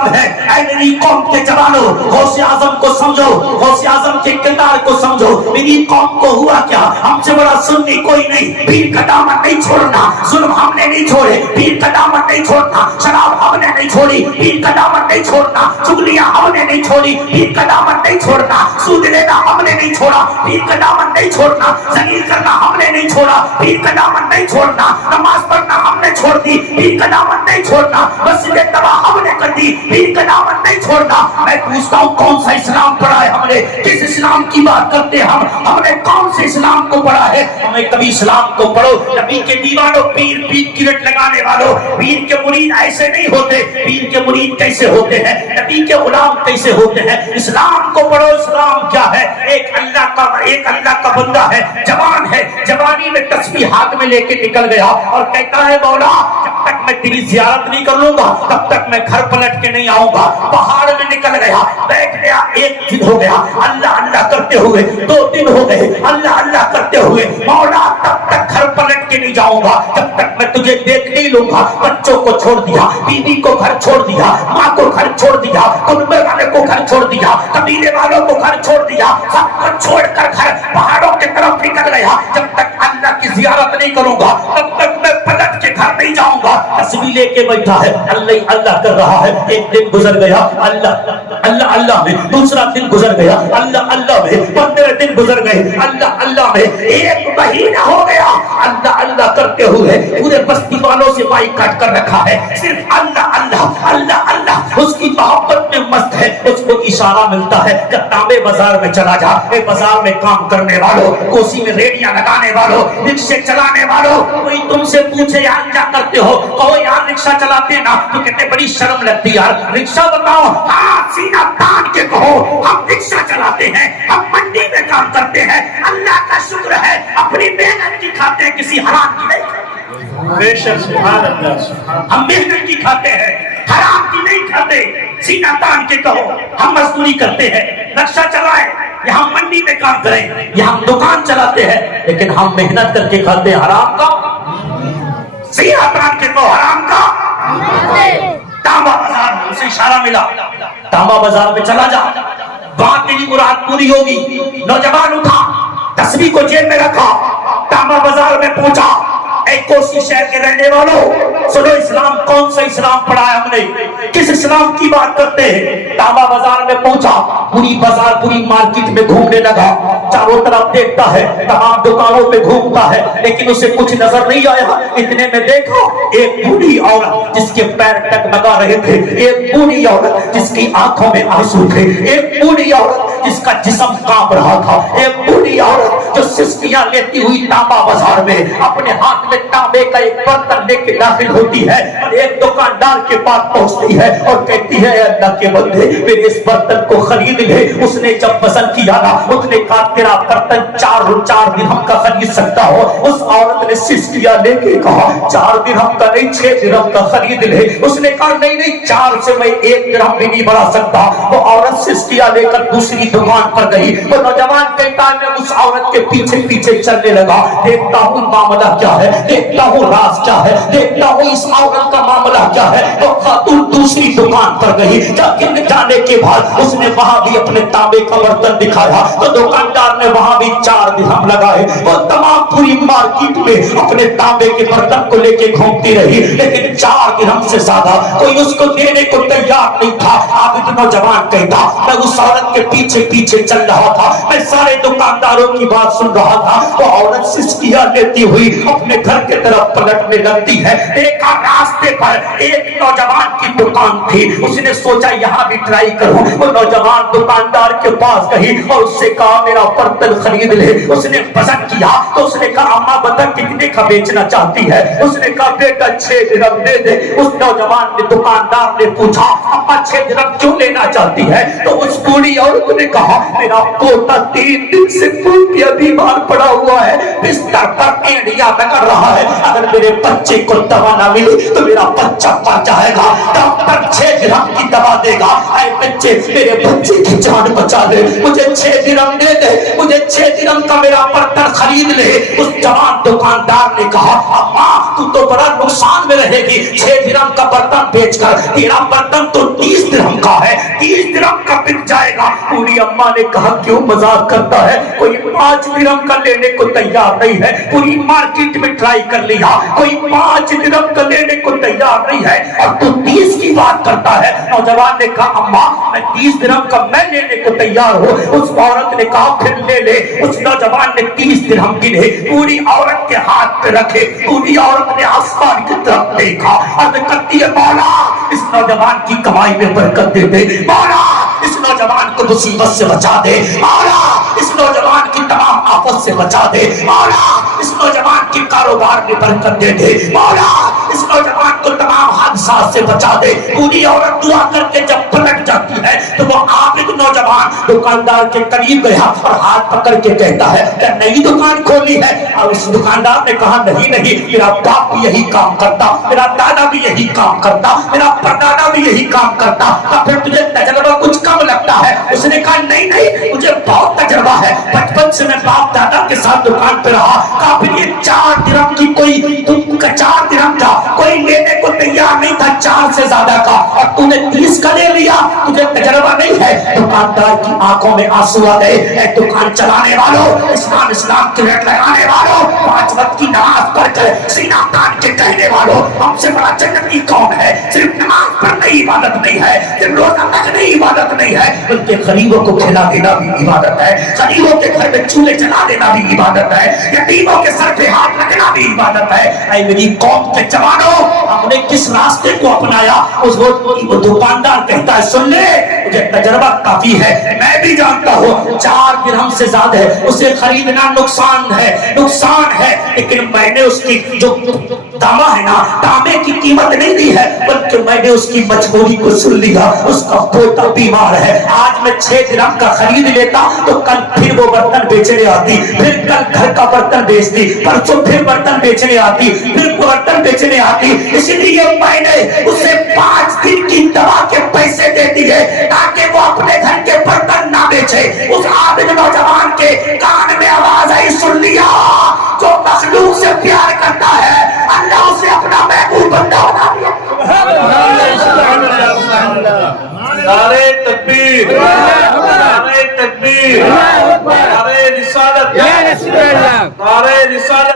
मुखातिब है, ऐ मेरी कौम के जवानों, गौसे आजम को समझो, गौसे आजम के किरदार को समझो। मेरी कौम को हुआ क्या, हमसे बड़ा सुन्नी कोई नहीं, पीर का दामन नहीं छोड़ना, जुल्म हमने नहीं छोड़े, पीर का दामन नहीं छोड़ना, शराब हमने नहीं छोड़ी, पीर का दामन नहीं छोड़ना, चुगलियां हमने नहीं छोड़ी, पीर का दामन नहीं छोड़ना, सूद लेना हमने नहीं छोड़ा, पीर का दामन नहीं छोड़ना, जलील करना हमने नहीं छोड़ा, पीर का दामन नहीं छोड़ना, नमाज पढ़ना हमने छोड़ दी, पीर का दामन नहीं छोड़ना, मस्जिदें तबाह हमने कर दी, पीर का दामन नहीं छोड़ना। मैं पूछता हूँ कौन सा इस्लाम पढ़ा है हमने, किस इस्लाम की बात करते हैं हमने कौन से इस्लाम को पढ़ा है? हमें कभी इस्लाम को पढ़ो। नबी के दीवानों, पीर पीर की रट लगाने वालों, पीर के मुरीद ऐसे नहीं होते, पीर के मुरीद कैसे होते हैं, नबी के गुलाम कैसे होते हैं? इस्लाम को पढ़ो। इस्लाम क्या है? एक अल्लाह का बंदा है, जवान है, जवानी में तस्बीह हाथ में लेके निकल गया और कहता है मौला जब तक मैं तेरी जियारत नहीं कर लूंगा तब तक मैं घर पलट के नहीं आऊंगा। पहाड़ में निकल गया, बैठ गया, एक दिन हो गया अल्लाह अल्लाह करते हुए, 2 दिन हो गए अल्लाह अल्लाह करते हुए, मौला तब तक घर पलट के नहीं जाऊंगा जब तक मैं तुझे देख नहीं लूंगा। बच्चों को छोड़ दिया, बीवी को घर छोड़ दिया, माँ को घर छोड़ दिया, कुनबे वाले को घर छोड़ दिया, कबीले वालों को घर छोड़ दिया, सबको छोड़कर घर पहाड़ों की तरफ निकल गया। जब तक अल्लाह की जियारत नहीं करूंगा तब तक मैं पलट के घर नहीं जाऊंगा। तस्बीह लेके बैठा है, अल्लाह अल्लाह कर रहा है। एक दिन गुजर गया, अल्लाह अल्लाह अल्लाह में, दूसरा दिन गुजर गया, अल्लाह अल्लाह में, 15 दिन गुजर गए, अल्लाह अल्लाह में, 1 महीना हो गया अल्लाह अल्लाह करते हुए। पूरे बस्ती वालों से बाइक काट कर रखा है, सिर्फ अल्लाह अल्लाह अल्लाह अल्लाह उसकी मोहब्बत में मस्त है। उसको इशारा मिलता है जब तांबे बाजार में चला जा, बाजार में काम करने वालों, कोसी में रेडियां लगाने वालों, रिक्शे चलाने वालों, कोई तुमसे पूछे यार क्या करते हो, कहो यार रिक्शा चलाते ना, तो कहते बड़ी शर्म लगती यार, रिक्शा बताओ, हाँ सीना तान के कहो हम रिक्शा चलाते हैं, हम मंडी में काम करते हैं, अल्लाह का शुक्र है अपनी मेहनत की खाते हैं, किसी हराम की नहीं। बेशक सुभान अल्लाह, हम मेहनत की खाते हैं, हराम की नहीं खाते। सीना तान के कहो हम मजदूरी करते हैं, रिक्शा चलाए या हम मंडी में काम करें या हम दुकान चलाते हैं, लेकिन हम मेहनत करके खाते हैं हराम का। सीना तान के कहो हराम का। तांबा बाजार में उसे इशारा मिला, तांबा बाजार में चला जा, बात तेरी मुराद पूरी होगी। नौजवान उठा, तस्बीह को जेब में रखा, तांबा बाजार में पहुंचा। कोसी शहर के रहने वालों सुनो, इस्लाम कौन सा इस्लाम पढ़ा है हमने, किस इस्लाम की बात करते हैं? तांबा बाजार में पहुंचा, पूरी बाजार पूरी मार्केट में घूमने लगा, चारों तरफ देखता है, तमाम दुकानों पे घूमता है, लेकिन उसे कुछ नजर नहीं आया। इतने में देखो एक बूढ़ी औरत जिसके पैर टकमगा रहे थे, एक बूढ़ी औरत जिसकी आंखों में आंसू थे, एक बूढ़ी औरत जिसका जिस्म कांप रहा था, एक बूढ़ी औरत जो सिस्कियां लेती हुई तांबा बाजार में अपने हाथ में तांबे का एक बर्तन लेके दाखिल होती है और एक दुकानदार के पास पहुंचती है और कहती है अल्लाह के बंदे मेरे इस बर्तन को खरीद ले। उसने जब पसंद किया ना, उसने कहा तेरा बर्तन 4 दिरहम का खरीद सकता हो। उस औरत ने सिस्कियां लेके कहा 4 दिरहम का नहीं 6 दिरहम का खरीद ले। उसने कहा नहीं नहीं 4 से मैं 1 दिरहम भी नहीं बढ़ा सकता। वो औरत सिस्कियां लेकर दूसरी दुकान पर गई। वो नौजवान कहता है मैं उस औरत के पीछे पीछे चलने लगा, देखता हूँ मामला क्या है, देखता हूँ राज क्या है, देखता हूँ इस औरत का मामला क्या है। वो खातून दूसरी दुकान पर गई, जाने के बाद उसने वहां भी अपने तांबे का बर्तन दिखाया तो दुकानदार ने वहां भी 4 दिरहम लगाए। वो तमाम पूरी मार्केट में अपने तांबे के बर्तन को लेके घूमती रही, लेकिन 4 दिरहम से ज्यादा कोई उसको देने को तैयार नहीं था। आबिद नौजवान कहता मैं उस औरत के पीछे पीछे चल रहा था, मैं सारे दुकानदारों की बात सुन रहा था। वो औरत सिस्कियां लेती हुई अपने घर के तरफ पलटने लगती है। देखा रास्ते पर एक नौजवान की दुकान थी, उसने सोचा यहाँ भी ट्राई करूं। वो नौजवान दुकानदार के पास गई और उससे कहा मेरा बर्तन खरीद ले। उसने पसंद किया तो उसने कहा अम्मा बता कितने का बेचना चाहती है? उसने कहा बेटा 6 दिरहम दे दे। उस नौजवान ने दुकानदार ने पूछा अम्मा 6 दिरहम क्यों लेना चाहती है? तो उस बूढ़ी औरत ने कहा मेरा पोता 3 दिन से खून बीमार पड़ा हुआ है, बिस्तर पर एड़िया कर रहा है, अगर मेरे बच्चे को दवा ना मिले तो मेरा बच्चा मर जाएगा। डॉक्टर 6 दिरहम की दवा देगा, ऐ बच्चे मेरे बच्चे की जान बचा ले, मुझे 6 दिरहम दे दे, मुझे 6 दिरहम का मेरा बर्तन खरीद ले। उस जवान दुकानदार ने कहा अम्मा तू तो बड़ा नुकसान में रहेगी, 6 दिरहम का बर्तन बेचकर तेरा बर्तन तो 30 चुका है, 30 दिरहम का बिक जाएगा। पूरी अम्मा ने कहा क्यों मजाक करता है, कोई 5 दिरहम का लेने को तैयार नहीं है। पूरी मार्केट में ट्राई कर लिया, कोई 5 दिरहम का लेने को तैयार नहीं है और तू 30 की बात करता है। नौजवान ने कहा अम्मा मैं 30 दिरहम का मैं लेने को तैयार हूँ। उस औरत ने कहा फिर ले ले। उस नौजवान ने 30 दिरहम गिने, पूरी औरत के हाथ पे रखे। पूरी औरत ने आसमान की तरफ देखा और कहती है मौला इस नौजवान की कमाई में बरकत दे दे, मौला इस नौजवान को मुसीबत से बचा दे, मौला इस नौजवान की तमाम आफत से बचा दे, मौला इस नौजवान के कारोबार में बरकत दे दे, मौला इस नौजवान को तमाम हादसा से बचा दे। पूरी औरत दुआ करके जब पलट जाती है तो वो आबिद नौजवान दुकानदार के करीब गया और हाथ पकड़ के कहता है क्या नई दुकान खोली है? और उस दुकानदार ने कहा नहीं नहीं, मेरा बाप भी यही काम करता, मेरा दादा भी यही काम करता, मेरा परदादा भी यही काम करता। तो फिर तुझे तजर्बा कुछ कम लगता है? उसने कहा नहीं नहीं मुझे बहुत तजर्बा है, बचपन से मैं बाप दादा के साथ दुकान पे रहा। कहा फिर ये 4 दिरहम की कोई 4 दिरहम था, कोई लेने को तैयार नहीं था 4 से ज्यादा का, और तूने 30 का ले लिया, तुझे तजर्बा नहीं है? दुकानदार की आंखों में आंसू आ गए। दुकान चलाने वालों, इस्लाम इस्लाम के रेट लगाने वालों, 5 वक्त की नमाज पढ़कर सीना तान के कहने वालों, हमसे बड़ा जन्नती कौन है? सिर्फ नमाज पढ़ना इबादत नहीं है, सिर्फ रोजा रखना इबादत नहीं है, बल्कि गरीबों को खिला देना भी इबादत है, गरीबों के घर में चूल्हे जला देना भी इबादत है, यतीमों के सर पे हाथ रखना भी इबादत है। ऐ मेरी कौम के जवानों, हमने किस रास्ते को अपनाया? उस वो दुकानदार कहता है सुन ले मुझे तजर्बा काफी है, मैं भी जानता हूँ 4 दिरहम से ज्यादा है उसे खरीदना नुकसान है, लेकिन मैंने उसकी जो दामा है ना, दामे की कीमत नहीं दी है, बल्कि मैंने उसकी मजबूरी को सुन लिया। उसका पोता बीमार है, आज मैं 6 दिरहम का खरीद लेता तो कल फिर वो बर्तन बेचने आती, फिर कल घर का बर्तन बेचती, परसों फिर बर्तन बेचने आती, फिर बर्तन बेचने आती। इसलिए मैंने उसे 5 दिन की दवा के पैसे दे दिए ताकि वो अपने घर के बर्तन ना बेचे। उस आबिद नौजवान के कान में आवाज आई सुन लिया, जो मखलूक से प्यार करता है अल्लाह उसे अपना महबूब बंदा बना दिया। नारे तकबीर, नारे तकबीर, नारे रिसालत, नारे रिसालत।